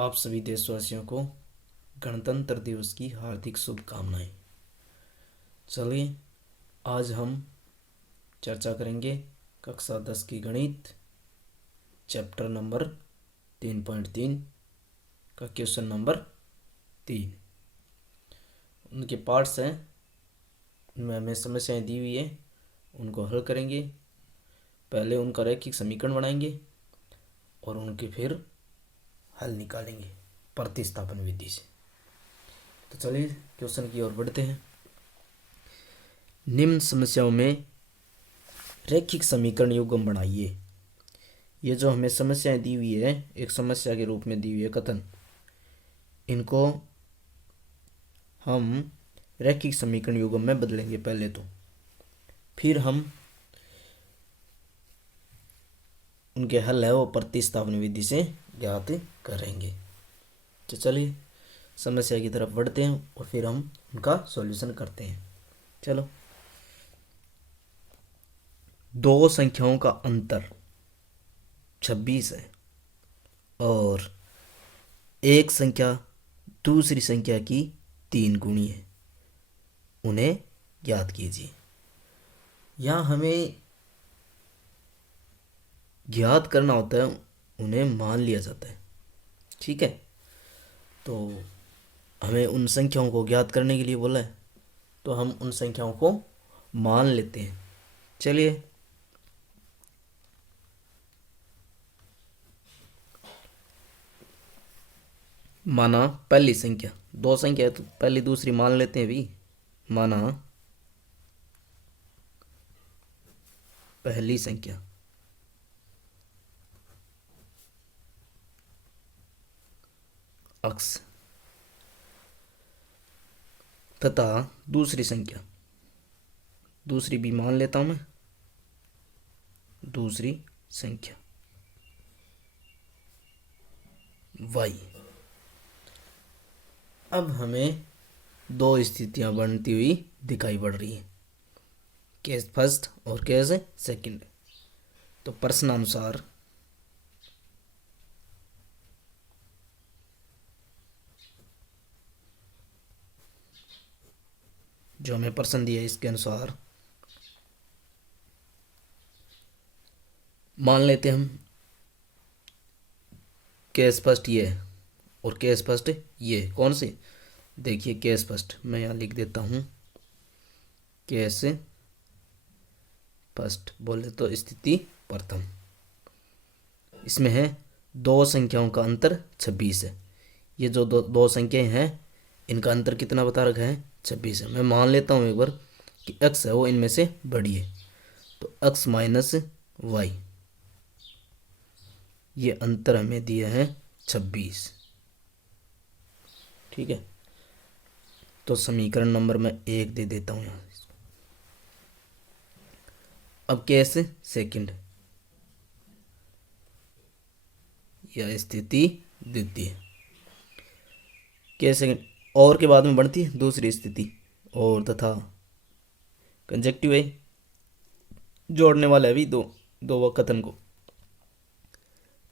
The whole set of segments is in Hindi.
आप सभी देशवासियों को गणतंत्र दिवस की हार्दिक शुभकामनाएं। चलिए आज हम चर्चा करेंगे कक्षा 10 की गणित चैप्टर नंबर 3.3 का क्वेश्चन नंबर 3। उनके पार्ट्स हैं, उनमें हमें समस्याएं दी हुई है, उनको हल करेंगे। पहले उनका रैखिक समीकरण बनाएंगे और उनके फिर हल निकालेंगे प्रतिस्थापन विधि से। तो चलिए क्वेश्चन की ओर बढ़ते हैं। निम्न समस्याओं में रैखिक समीकरण युग्म बनाइए। ये जो हमें समस्याएं दी हुई है, एक समस्या के रूप में दी हुई है कथन, इनको हम रैखिक समीकरण युग्म में बदलेंगे पहले तो, फिर हम उनके हल है वो प्रतिस्थापन विधि से ज्ञात करेंगे। तो चलिए समस्या की तरफ बढ़ते हैं और फिर हम उनका सॉल्यूशन करते हैं। चलो, दो संख्याओं का अंतर 26 है और एक संख्या दूसरी संख्या की 3 गुणी है, उन्हें ज्ञात कीजिए। यहाँ हमें ज्ञात करना होता है, उन्हें मान लिया जाता है। ठीक है, तो हमें उन संख्याओं को ज्ञात करने के लिए बोला है, तो हम उन संख्याओं को मान लेते हैं। चलिए माना पहली संख्या, दो संख्या है तो पहली दूसरी मान लेते हैं भी। माना पहली संख्या x तथा दूसरी संख्या, दूसरी भी मान लेता हूं मैं, दूसरी संख्या y। अब हमें दो स्थितियां बनती हुई दिखाई पड़ रही हैं, केस फर्स्ट और केस सेकंड। तो प्रश्नानुसार जो हमें प्रश्न दिया है इसके अनुसार मान लेते हम केस फर्स्ट ये है और केस फर्स्ट ये। कौन से? देखिए केस फर्स्ट मैं यहाँ लिख देता हूँ, केस फर्स्ट बोले तो स्थिति प्रथम। इसमें है दो संख्याओं का अंतर 26 है। ये जो दो संख्याएं हैं इनका अंतर कितना बता रखा है? 26 है। मैं मान लेता हूँ एक बार कि x है वो इनमें से बड़ी है, तो x माइनस वाई, ये अंतर हमें दिया है 26। ठीक है, तो समीकरण नंबर मैं 1 दे देता हूँ यहाँ। अब केस सेकंड या स्थिति द्वितीय, केस सेकंड और के बाद में बढ़ती है दूसरी स्थिति और तथा कंजक्टिव है, जोड़ने वाला है भी दो कथन को।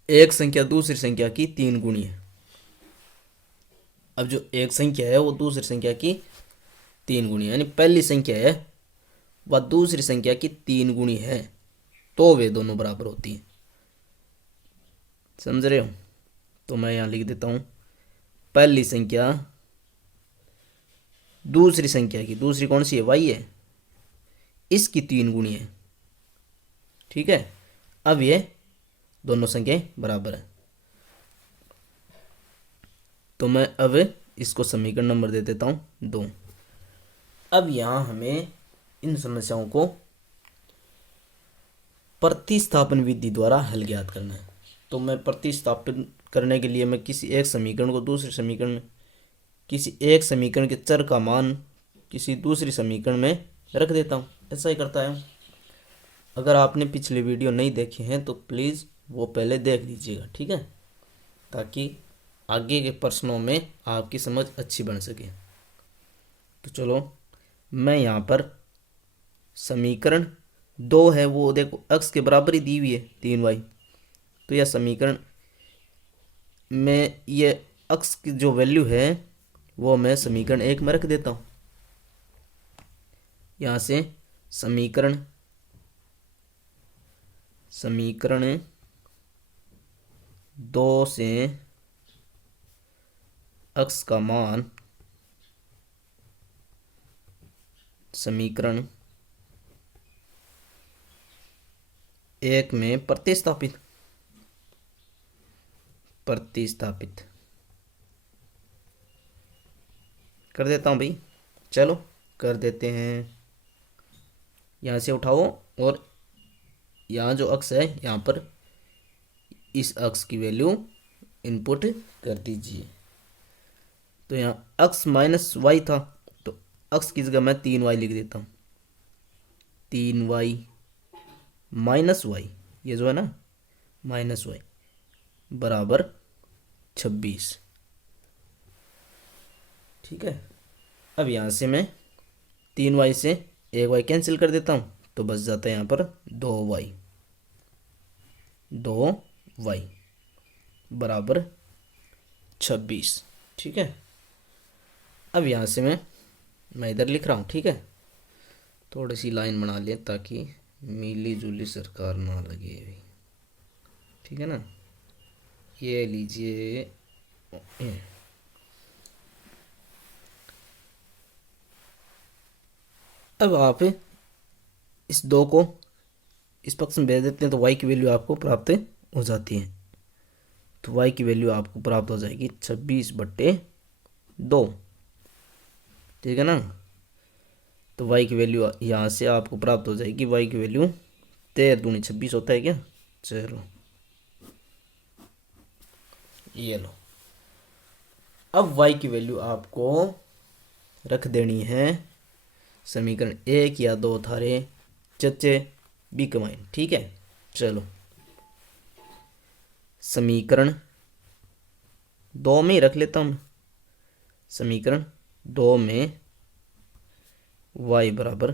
एक संख्या दूसरी संख्या की 3 गुणी है। अब जो एक संख्या है वो दूसरी संख्या की 3 गुणी है, यानी पहली संख्या है वह दूसरी संख्या की 3 गुणी है, तो वे दोनों बराबर होती हैं। समझ रहे हो? तो मैं यहाँ लिख देता हूँ, पहली संख्या दूसरी संख्या की, दूसरी कौन सी है? वाई है, इसकी 3 गुणी है। ठीक है, अब ये दोनों संख्याएं बराबर है, तो मैं अब इसको समीकरण नंबर दे देता हूं 2। अब यहां हमें इन समस्याओं को प्रतिस्थापन विधि द्वारा हल ज्ञात करना है। तो मैं प्रतिस्थापन करने के लिए मैं किसी एक समीकरण को दूसरे समीकरण में, किसी एक समीकरण के चर का मान किसी दूसरी समीकरण में रख देता हूँ। ऐसा ही करता है। अगर आपने पिछले वीडियो नहीं देखे हैं तो प्लीज़ वो पहले देख लीजिएगा, ठीक है, ताकि आगे के प्रश्नों में आपकी समझ अच्छी बन सके। तो चलो मैं यहाँ पर समीकरण 2 है वो देखो x के बराबर ही दी हुई है 3y, तो यह समीकरण मैं ये अक्स की जो वैल्यू है वो मैं समीकरण 1 में रख देता हूँ। यहाँ से समीकरण समीकरण 2 से अक्स का मान समीकरण 1 में प्रतिस्थापित कर देता हूँ भाई। चलो कर देते हैं। यहाँ से उठाओ और यहाँ जो अक्स है यहाँ पर इस अक्स की वैल्यू इनपुट कर दीजिए। तो यहाँ अक्स माइनस वाई था, तो अक्स की जगह मैं 3y लिख देता हूँ। 3y माइनस वाई, ये जो है ना माइनस वाई बराबर 26। ठीक है। अब यहाँ से मैं 3y से 1y कैंसिल कर देता हूँ, तो बच जाता है यहाँ पर 2y बराबर 26। ठीक है। अब यहाँ से मैं इधर लिख रहा हूँ। ठीक है, थोड़ी सी लाइन बना लें ताकि मिली जुली सरकार ना लगे। ठीक है ना, ये लीजिए। अब आप इस 2 को इस पक्ष में भेज देते हैं तो y की वैल्यू आपको प्राप्त हो जाती है। तो y की वैल्यू आपको प्राप्त हो जाएगी 26/2। ठीक है ना। तो y की वैल्यू यहाँ से आपको प्राप्त हो जाएगी। y की वैल्यू 13 दूनी 26 होता है क्या। चलो ये लो। अब y की वैल्यू आपको रख देनी है समीकरण 1 या 2 थारे चचे बी कमाइन। ठीक है। चलो समीकरण 2 में ही रख लेता हूँ। समीकरण 2 में y बराबर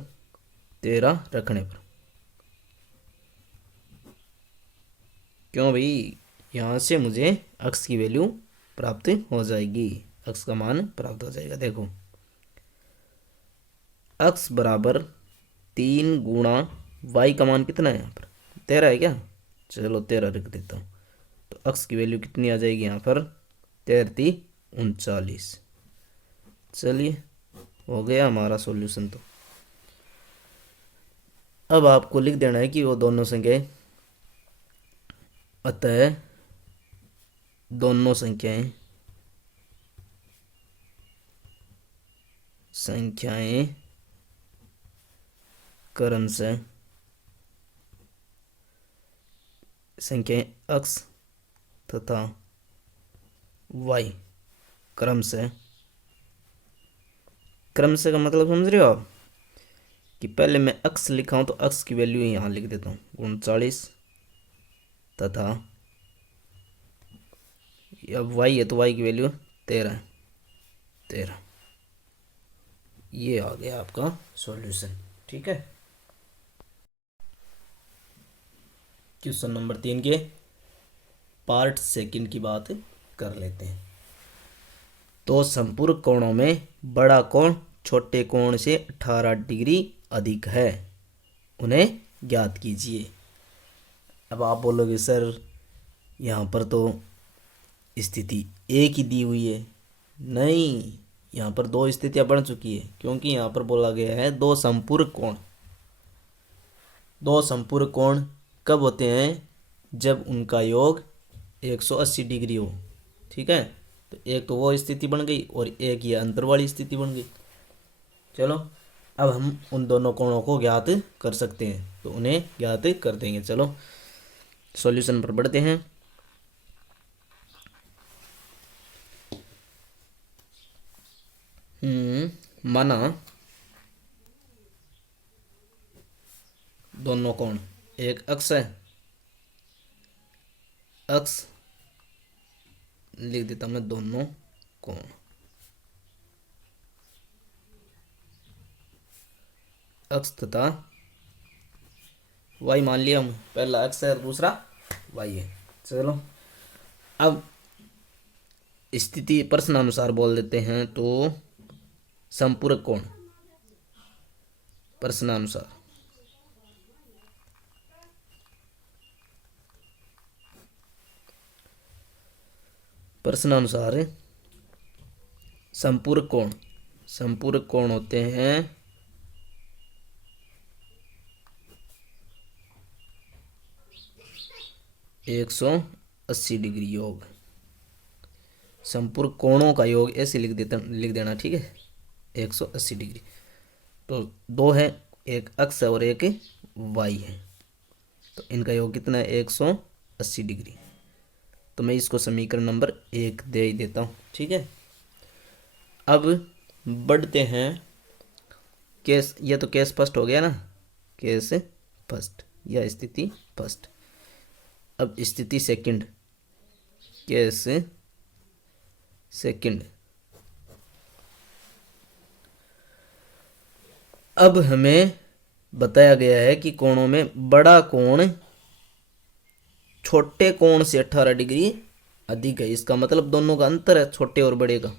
13 रखने पर, क्यों भाई, यहाँ से मुझे अक्स की वैल्यू प्राप्त हो जाएगी, अक्स का मान प्राप्त हो जाएगा। देखो अक्स बराबर 3 गुणा वाई का मान कितना है यहाँ पर 13 है क्या। चलो 13 रख देता हूँ। तो अक्स की वैल्यू कितनी आ जाएगी यहाँ पर 13 39। चलिए हो गया हमारा सॉल्यूशन। तो अब आपको लिख देना है कि वो दोनों संख्याएं, अतः दोनों संख्याएं क्रमशः संख्याएं x तथा y क्रमशः का मतलब समझ रहे हो आप कि पहले मैं x लिखा हूं तो x की वैल्यू यहाँ लिख देता हूँ 39 तथा अब y है तो y की वैल्यू 13। ये आ गया आपका सॉल्यूशन। ठीक है। क्वेश्चन नंबर 3 के पार्ट सेकंड की बात कर लेते हैं। तो संपूर्ण कोणों में बड़ा कोण छोटे कोण से 18 डिग्री अधिक है, उन्हें ज्ञात कीजिए। अब आप बोलोगे सर यहाँ पर तो स्थिति एक ही दी हुई है। नहीं, यहाँ पर 2 स्थितियां बन चुकी है, क्योंकि यहाँ पर बोला गया है 2 संपूर्ण कोण। 2 संपूर्ण कोण कब होते हैं, जब उनका योग 180 डिग्री हो। ठीक है। तो एक तो वो स्थिति बन गई और एक ये अंतर वाली स्थिति बन गई। चलो अब हम उन दोनों कोणों को ज्ञात कर सकते हैं, तो उन्हें ज्ञात कर देंगे। चलो सॉल्यूशन पर बढ़ते हैं। माना दोनों कोण, एक अक्ष है, अक्ष लिख देता मैं दोनों कोण, अक्ष तथा वाई मान लिया हम, पहला अक्ष है दूसरा वाई है। चलो अब स्थिति प्रश्नानुसार बोल देते हैं तो संपूरक कोण प्रश्नानुसार। प्रश्नानुसार संपूरक कोण होते हैं 180 डिग्री योग। संपूरक कोणों का योग ऐसे लिख देना, ठीक है। 180 डिग्री तो दो है, एक अक्ष और एक वाई है, तो इनका योग कितना है 180 डिग्री। तो मैं इसको समीकरण नंबर 1 दे ही देता हूँ, ठीक है। अब बढ़ते हैं केस, ये तो केस फर्स्ट हो गया ना, केस फर्स्ट या स्थिति फर्स्ट। अब स्थिति सेकंड, केस सेकंड। अब हमें बताया गया है कि कोणों में बड़ा कोण छोटे कोण से 18 डिग्री अधिक है। इसका मतलब दोनों का अंतर है छोटे और बड़े का,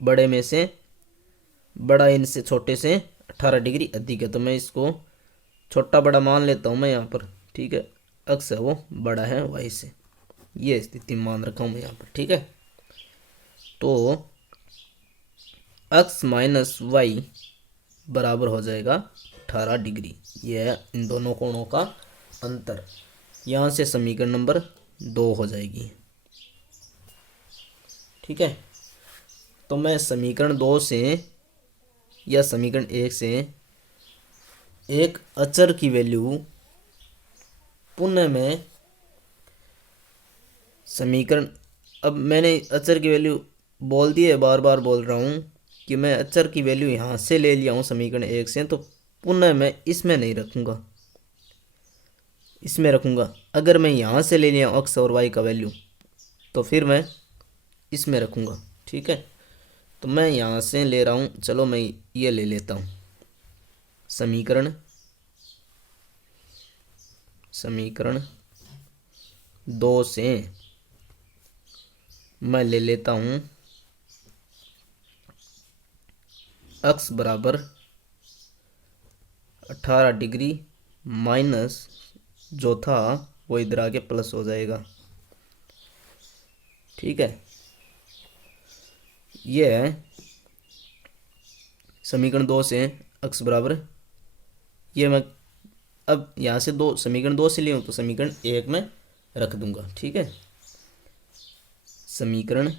बड़े में से बड़ा इनसे छोटे से 18 डिग्री अधिक है। तो मैं इसको छोटा बड़ा मान लेता हूँ मैं यहाँ पर, ठीक है। अक्स है वो बड़ा है वाई से, ये स्थिति मान रखा हूँ मैं यहाँ पर, ठीक है। तो अक्स माइनस वाई बराबर हो जाएगा 18 डिग्री। यह है इन दोनों कोणों का अंतर। यहाँ से समीकरण नंबर 2 हो जाएगी, ठीक है। तो मैं समीकरण 2 से या समीकरण 1 से एक अचर की वैल्यू पुनः में समीकरण, अब मैंने अचर की वैल्यू बोल दी है, बार बार बोल रहा हूँ कि मैं अचर की वैल्यू यहाँ से ले लिया हूँ समीकरण 1 से, तो पुनः मैं इसमें नहीं रखूँगा, इसमें रखूँगा। अगर मैं यहाँ से ले लिया हूँ एक्स और वाई का वैल्यू, तो फिर मैं इसमें रखूँगा, ठीक है। तो मैं यहाँ से ले रहा हूँ, चलो मैं ये ले लेता हूँ समीकरण 2 से मैं ले लेता हूँ एक्स बराबर 18 डिग्री माइनस जो था वो इधर आके प्लस हो जाएगा, ठीक है। ये है समीकरण 2 से एक्स बराबर, ये मैं अब यहाँ से समीकरण 2 से लिया हूँ तो समीकरण 1 में रख दूंगा, ठीक है। समीकरण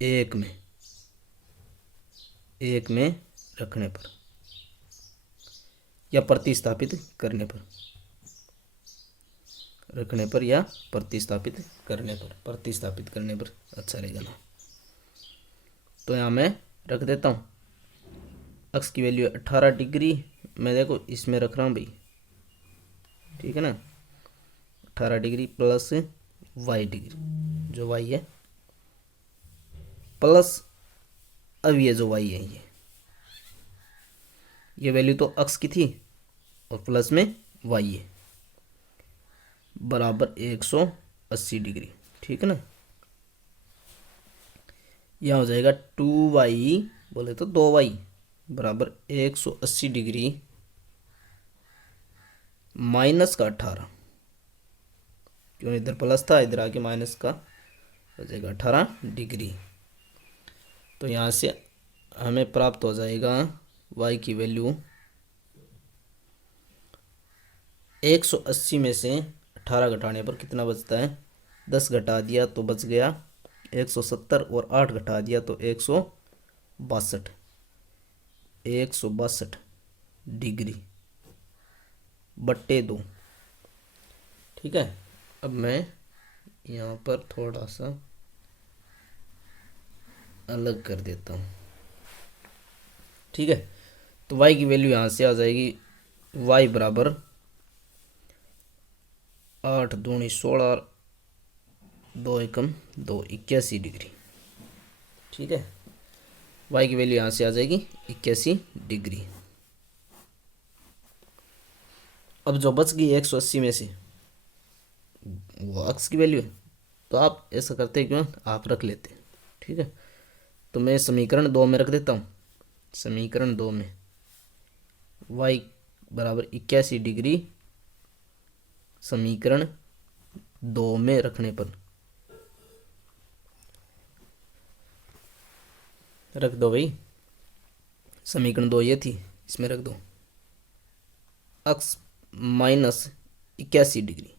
1 में रखने पर या प्रतिस्थापित करने पर, रखने पर या प्रतिस्थापित करने पर अच्छा रहेगा ना। तो यहाँ मैं रख देता हूँ एक्स की वैल्यू 18 डिग्री, मैं देखो इसमें रख रहा हूँ भाई, ठीक है ना। 18 डिग्री प्लस वाई डिग्री, जो वाई है प्लस, अब ये जो वाई है ये वैल्यू तो एक्स की थी और प्लस में वाई है, बराबर 180 डिग्री, ठीक है ना। यह हो जाएगा 2y बोले तो 2y बराबर 180 डिग्री माइनस का 18, क्यों इधर प्लस था इधर आके माइनस का हो जाएगा 18 डिग्री। तो यहाँ से हमें प्राप्त हो जाएगा y की वैल्यू 180 में से 18 घटाने पर कितना बचता है, 10 घटा दिया तो बच गया 170 और 8 घटा दिया तो 162 डिग्री बट्टे 2, ठीक है। अब मैं यहाँ पर थोड़ा सा अलग कर देता हूँ, ठीक है। तो y की वैल्यू यहाँ से आ जाएगी y बराबर 8 दूनी 16 2 एकम 2 81 डिग्री, ठीक है। y की वैल्यू यहाँ से आ जाएगी 81 डिग्री। अब जो बच गई 180 में से वो अक्स की वैल्यू है, तो आप ऐसा करते क्यों, आप रख लेते। ठीक है, तो मैं समीकरण 2 में रख देता हूँ। समीकरण 2 में y बराबर 81 डिग्री, समीकरण 2 में रखने पर रख दो भाई। समीकरण 2 ये थी, इसमें रख दो अक्स माइनस 81 डिग्री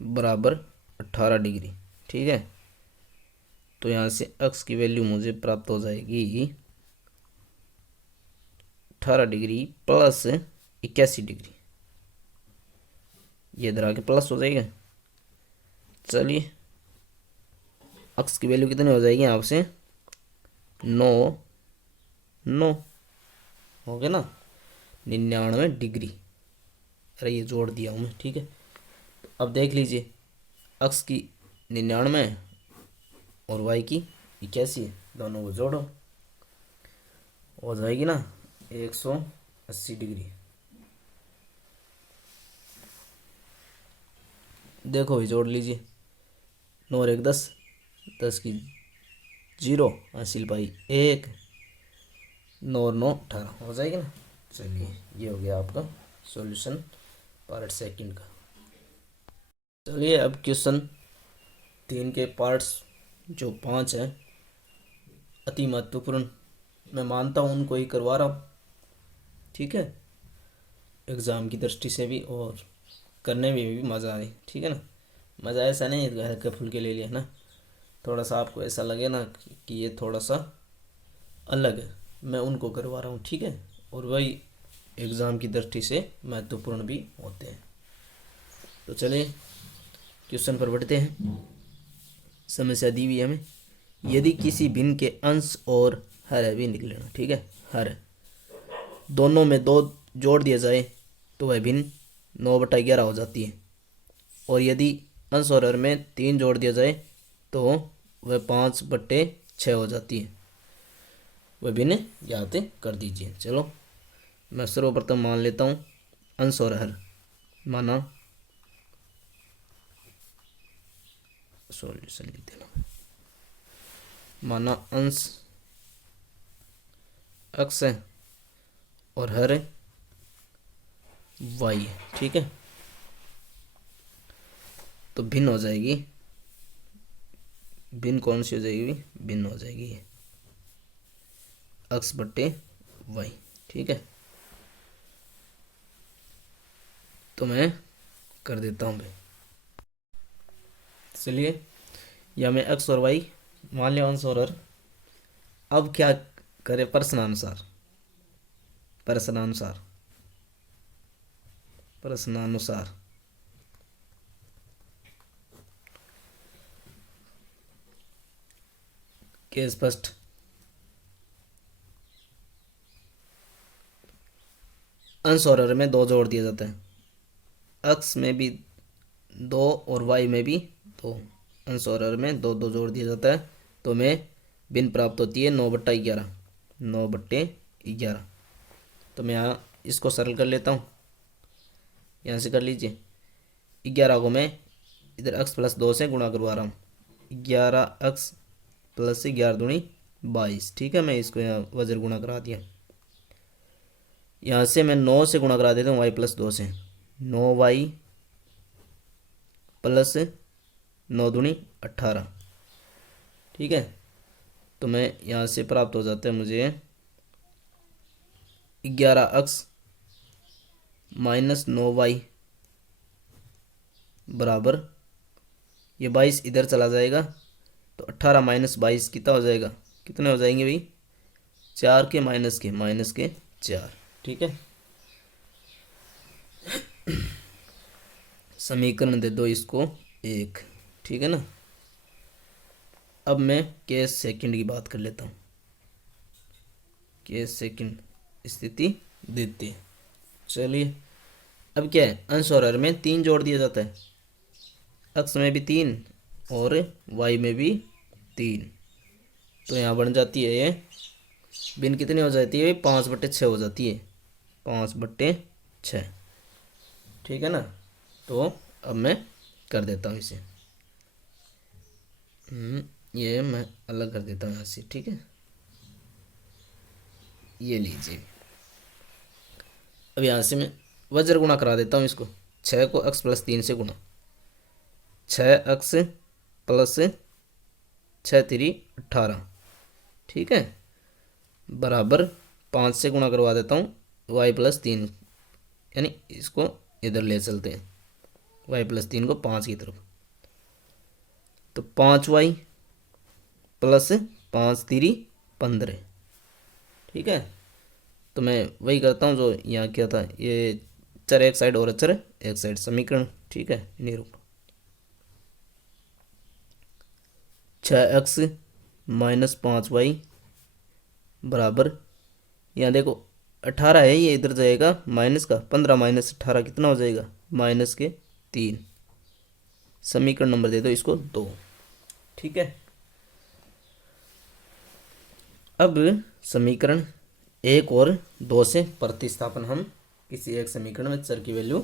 बराबर 18 डिग्री। ठीक है, तो यहाँ से अक्स की वैल्यू मुझे प्राप्त हो जाएगी 18 डिग्री प्लस 81 डिग्री, ये इधर आके प्लस हो जाएगा। चलिए, अक्स की वैल्यू कितनी हो जाएगी यहाँ से 9 हो गया ना, 99 डिग्री। अरे ये जोड़ दिया हूँ मैं। ठीक है, अब देख लीजिए, अक्स की 99 और वाई की 81, दोनों को जोड़ो, हो जाएगी ना 180 डिग्री। देखो भी जोड़ लीजिए, 9 और 1 10, 10 की 0, हासिल पाई 1, 9 और 9 18, हो जाएगी ना। चलिए, ये हो गया आपका सॉल्यूशन पार्ट सेकंड का। चलिए, अब क्वेश्चन 3 के पार्ट्स जो 5 हैं, अति महत्वपूर्ण, मैं मानता हूँ उनको ही करवा रहा हूँ। ठीक है, एग्ज़ाम की दृष्टि से भी और करने में भी मज़ा आए। ठीक है ना, मज़ा ऐसा नहीं है हल्के फुल्के ले लिया ना, थोड़ा सा आपको ऐसा लगे ना कि ये थोड़ा सा अलग है, मैं उनको करवा रहा हूँ। ठीक है, और वही एग्ज़ाम की दृष्टि से महत्वपूर्ण भी होते हैं। तो चलिए क्वेश्चन पर बढ़ते हैं। समस्या दी हुई है हमें, यदि किसी भिन्न के अंश और हर भी निकल लेना। ठीक है, हर दोनों में 2 जोड़ दिया जाए तो वह भिन्न 9/11 हो जाती है, और यदि अंश और हर में 3 जोड़ दिया जाए तो वह 5/6 हो जाती है। वह भिन्न याद कर दीजिए। चलो, मैं सर्वप्रथम मान लेता हूँ अंश और हर। माना, सॉल्यूशन लिख देना, माना अंश एक्स है और हर वाई है। ठीक है, तो भिन्न हो जाएगी, भिन्न कौन सी हो जाएगी, भिन्न हो जाएगी एक्स बट्टे वाई। ठीक है, तो मैं कर देता हूँ भाई। चलिए, या मैं एक्स और वाई मान लिया अंश और हर। अब क्या करें, प्रश्नानुसार, प्रश्नानुसार, प्रश्नानुसार केस फर्स्ट, अंश और हर में 2 जोड़ दिया जाता है, एक्स में भी 2 और वाई में भी 2, अंश और हर में 2 2 जोड़ दिया जाता है, तो हमें भिन्न प्राप्त होती है 9/11, 9/11। तो मैं यहाँ इसको सरल कर लेता हूँ, यहाँ से कर लीजिए। 11 को मैं इधर x + 2 से गुणा करवा रहा हूँ, 11x + 11 दूनी 22। ठीक है, मैं इसको यहाँ वजर गुणा करा दिया। यहाँ से मैं 9 से गुणा करा देता हूँ y + 2 से, 9y + 9 दूनी 18। ठीक है, तो मैं यहाँ से प्राप्त हो जाता है मुझे 11x - 9y बराबर, ये 22 इधर चला जाएगा, तो 18 - 22 कितना हो जाएगा, कितने हो जाएंगे भाई, 4 के माइनस के 4। ठीक है, समीकरण दे दो इसको 1। ठीक है ना, अब मैं केस सेकंड की बात कर लेता हूँ। केस सेकंड स्थिति देते हैं। चलिए, अब क्या है, अंश और हर में 3 जोड़ दिया जाता है, एक्स में भी 3 और वाई में भी 3, तो यहाँ बन जाती है ये भिन्न कितनी हो जाती है, 5/6 हो जाती है, 5/6। ठीक है ना। तो अब मैं कर देता हूँ इसे। ये मैं अलग कर देता हूँ यहाँ से, ठीक है। ये लीजिए, अब यहाँ से मैं वज्र गुणा करा देता हूँ इसको। 6 को x प्लस 3 से गुणा, 6x प्लस 6×3 = 18, ठीक है, बराबर 5 से गुणा करवा देता हूँ y प्लस 3, यानी इसको इधर ले चलते हैं, y प्लस 3 को 5 की तरफ। तो 5y प्लस 5×3 = 15, ठीक है। तो मैं वही करता हूँ जो यहाँ किया था, ये चर एक साइड और अचर एक साइड, समीकरण, ठीक है, निरूप। 6x - 5y बराबर, यहाँ देखो 18 है, ये इधर जाएगा माइनस का, 15 - 18 कितना हो जाएगा, -3। समीकरण नंबर दे दो इसको 2, ठीक है। अब समीकरण 1 और 2 से प्रतिस्थापन, हम किसी एक समीकरण में चर की वैल्यू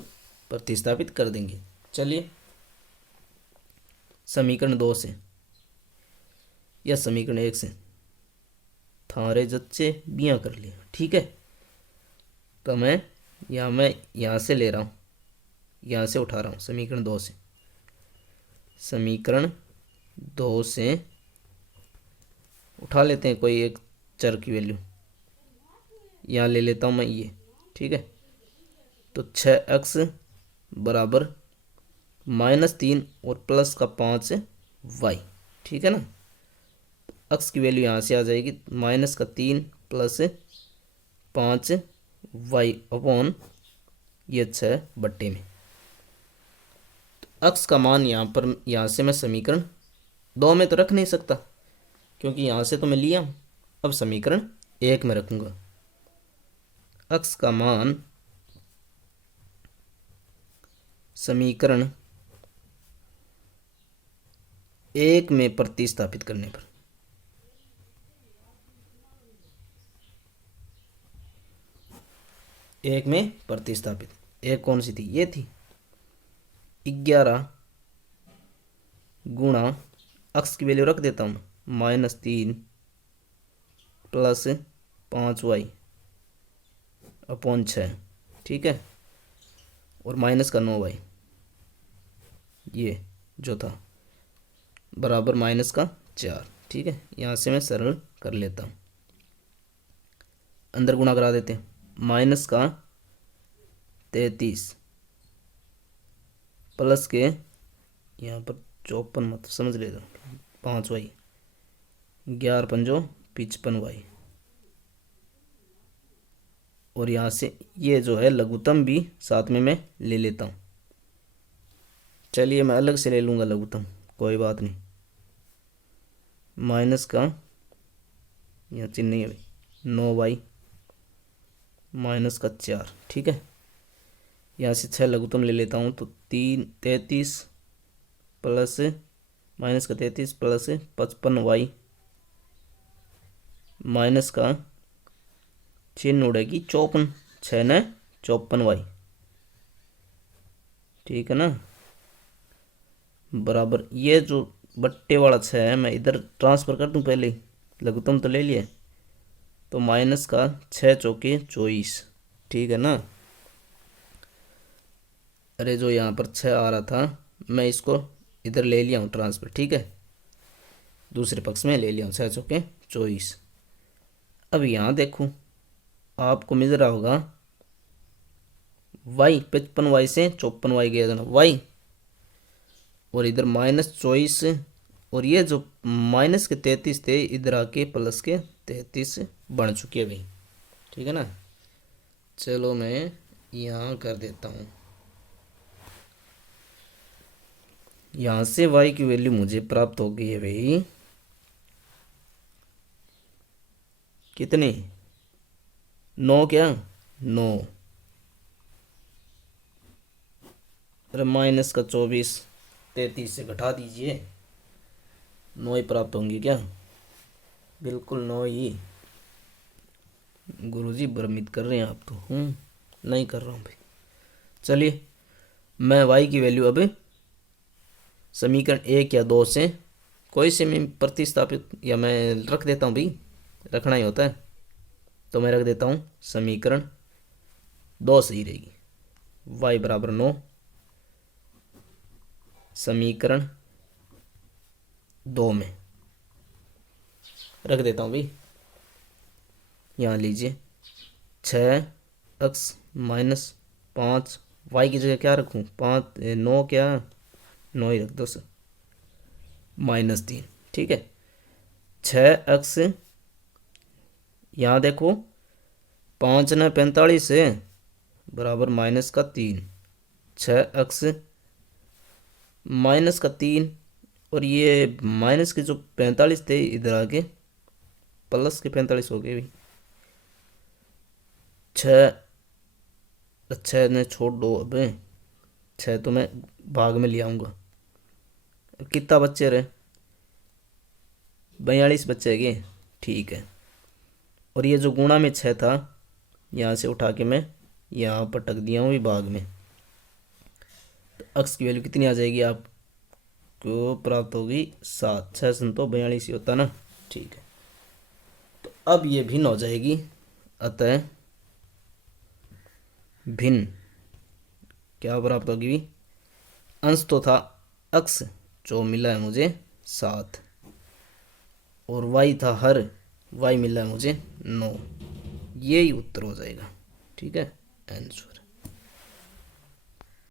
प्रतिस्थापित कर देंगे। चलिए, समीकरण 2 से या समीकरण 1 से थारे जच्चे बिया कर लिया, ठीक है। तो मैं यहाँ से ले रहा हूँ, यहाँ से उठा रहा हूँ समीकरण 2 से। समीकरण 2 से उठा लेते हैं कोई एक चर की वैल्यू, यहाँ ले लेता हूँ मैं ये, ठीक है। तो 6x बराबर -3 और प्लस का 5y, ठीक है ना। x की वैल्यू यहाँ से आ जाएगी -3 प्लस 5y अपॉन ये 6 में। तो x का मान यहाँ से मैं समीकरण 2 में तो रख नहीं सकता, क्योंकि यहाँ से तो मैं लिया हूँ। अब समीकरण 1 में रखूँगा। x का मान समीकरण 1 में प्रतिस्थापित करने पर, एक में प्रतिस्थापित, एक कौन सी थी, ये थी 11 गुणा, x की वैल्यू रख देता हूँ, -3 प्लस 5y अपॉन 6, ठीक है, और माइनस का 9y, ये जो था बराबर -4, ठीक है। यहाँ से मैं सरल कर लेता हूँ, अंदर गुणा करा देते हैं, -33 प्लस के, यहाँ पर 54 मत समझ लेगा, 5y, 11 पंजो 55y, और यहाँ से ये जो है लघुत्तम भी साथ में मैं ले लेता हूँ। चलिए, मैं अलग से ले लूँगा लघुत्तम, कोई बात नहीं। माइनस का यहाँ चिन्ह नहीं है भाई, 9y -4, ठीक है। यहाँ से 6 लघुत्तम ले लेता हूँ, तो 33 प्लस -33 प्लस 55y माइनस का चिन्ह उड़ेगी 54, 6 ने 54y, ठीक है ना, बराबर ये जो बट्टे वाला 6 है मैं इधर ट्रांसफ़र कर दूं, पहले लघुत्तम तो ले लिए, तो माइनस का 6 चौके 24, ठीक है ना। अरे जो यहाँ पर 6 आ रहा था, मैं इसको इधर ले लिया हूँ ट्रांसफ़र, ठीक है, दूसरे पक्ष में ले लिया हूँ, 6 चौके 24। अब यहाँ देखूँ, आपको मिल रहा होगा y, 55y से 54y गया था ना y, और इधर -24, और ये जो माइनस के 33 थे इधर आके प्लस के 33 बन चुके हैं भाई, ठीक है ना। चलो मैं यहाँ कर देता हूँ, यहाँ से y की वैल्यू मुझे प्राप्त हो गई है भाई, कितने, 9, क्या 9, अरे माइनस का 24 33 से घटा दीजिए, 9 ही प्राप्त होंगे क्या, बिल्कुल 9 ही। गुरुजी भ्रमित कर रहे हैं आप तो, नहीं कर रहा हूँ भाई। चलिए, मैं y की वैल्यू अब समीकरण 1 या 2 से कोई से मैं प्रतिस्थापित या मैं रख देता हूँ भाई, रखना ही होता है, तो मैं रख देता हूँ समीकरण 2 सही रहेगी। y बराबर 9 समीकरण 2 में रख देता हूँ भाई। यहाँ लीजिए 6x माइनस 5, वाई की जगह क्या रखूँ, 5 9 क्या 9 ही रख दो सर, -3। ठीक है, 6x, यहाँ देखो 5 ने 45 है बराबर -3, 6x -3, और ये माइनस के जो 45 थे इधर आके प्लस के 45 हो गए भी। 6 ने छोड़ दो, अब 6 तो मैं भाग में ले आऊँगा। कितना बच्चे रहे, 42 बच्चे गए। ठीक है, और ये जो गुणा में 6 था यहाँ से उठा के मैं यहाँ पर टक दिया हूँ भी भाग में। तो x की वैल्यू कितनी आ जाएगी, आपको प्राप्त होगी 7। 6 सुन तो 42 ही होता ना। ठीक है, तो अब ये भिन्न हो जाएगी, अतः भिन्न क्या प्राप्त होगी भी, अंश तो था x जो मिला है मुझे 7, और y था हर, y मिला है मुझे 9। यही उत्तर हो जाएगा। ठीक है, आंसर।